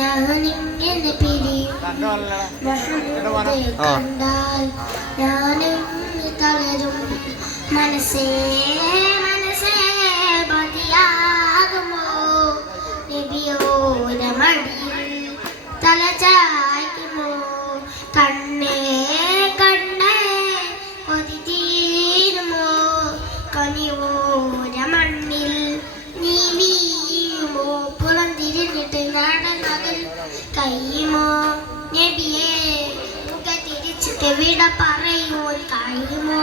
ഞാനിങ്ങനെ പിരിയും മഹമൂദെ കണ്ടാൽ ഞാനും തളരും മനസ്സേ മനസ്സേ മതിയാകുമോ നബിയോര മടിയിൽ തല ചായ്ക്കുമോ കണ്ണേ കണ്ണേ കൊതി തീരുമോ കനിവോര മണ്ണിൽ നീ വീഴുമോ പുറം തിരിഞ്ഞിട്ട് നടന്നതിൽ കഴിയുമോ നബിയേ മുഖ തിരിച്ചിട്ട് വിട പറയുമോ കഴിയുമോ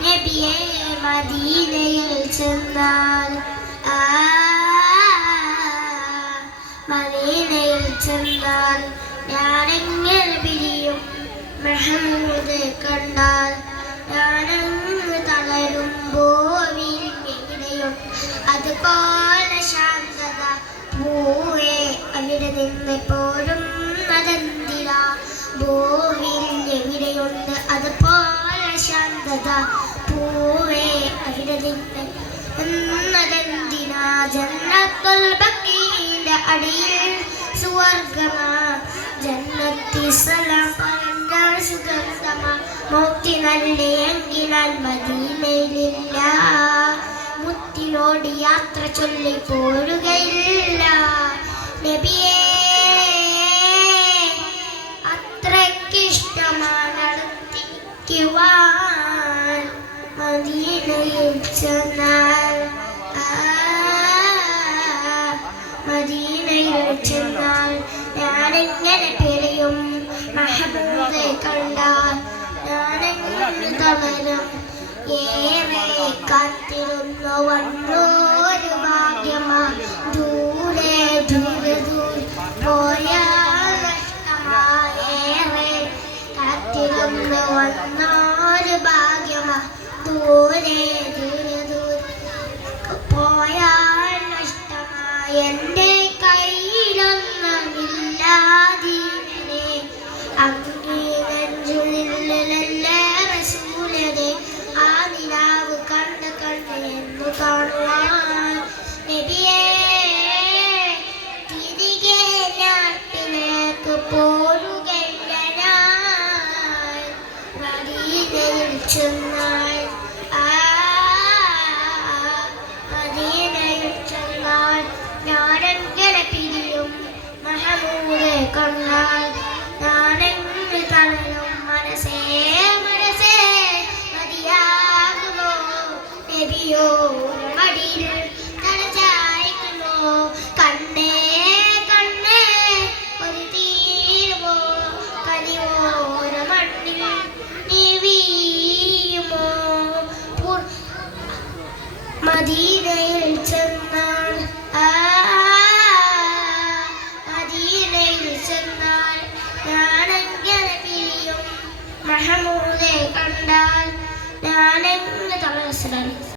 നബിയേ മദീനയിൽ ചെന്നാൽ മദീനയിൽ ചെന്നാൽ ഞാനെങ്ങനെ പിരിയും മഹമൂദ് കണ്ടാൽ ഞാനങ്ങ് തളരുമ്പോ വിരിഞ്ഞെവിടെയും അതുപോലെ ശാന്തത പൂവേ അവിടെ നിന്ന് പോരും അതെന്തിരാ ഭൂവിരിഞ്ഞെവിടെയുണ്ട് അതുപോലെ ശാന്തത പൂവേ അവിടെ നിന്ന് എന്നതെന്തിനാ ജന്നത്തുൽ ബഖീന്റെ അടിയിൽ സുവർഗമാ ജന്നത്തി സലാം പറഞ്ഞാൽ സുഗന്ധമാ മൗത്തി നല്ലയെങ്കിലാൽ മദീനയിലില്ല മുത്തിനോട് യാത്ര ചൊല്ലി പോരുകയില്ല നബിയേ അത്രയ്ക്കിഷ്ടമാണ് അടുത്തിരിക്കുവാൻ മദീനയിൽ ചെന്നാൽ മദീനയിൽ ചെന്നാൽ ഞാനെങ്ങനെ പിരിയും മഹബൂബെ കണ്ടാൽ ഞാനെങ്ങനെ തളരും ഏറെ കാത്തിരുന്നു വന്നൊരു ഭാഗ്യമാ ദൂരെ ദൂരെ ദൂരെ പോയാൽ നഷ്ടമായേറെ കാത്തിരുന്നു വന്നൊരു ഭാഗ്യമാ ദൂരെ ദൂരെ ദൂരെ പോയാൽ നഷ്ടമായി എൻ്റെ കയ്യിലൊന്നുമില്ലാതിനെ അങ്ങേ നെഞ്ചുള്ളിലല്ലേ റസൂലനെ ആ നിലാവ് കണ്ട് കണ്ട് എന്ന് കാണുവാൻ നബിയേ തിരികെ നാട്ടിലേക്ക് പോരുകയില്ല ഞാൻ മദീനയിൽ ചെന്നാൽ മദീനയിൽ ചെന്നാൽ ഞാനെങ്ങനെ പിരിയും മഹമൂദെ കണ്ടാൽ ഞാനെങ്ങനെ തളരും മനസ്സേ മനസ്സേ മതിയാകുമോ നബിയോ മടിയിൽ തല ചായ്ക്കുമോ കണ്ണേ കണ്ണേ ഒരു തീരുമോ കനിവോര മണ്ണിൽ നീ വീഴുമോ മദീനയിൽ ചെന്നാൽ മദീനയിൽ ചെന്നാൽ ഞാനെങ്ങനെ പിരിയും മഹമൂദെ കണ്ടാൽ ഞാനെങ്ങനെ തളരും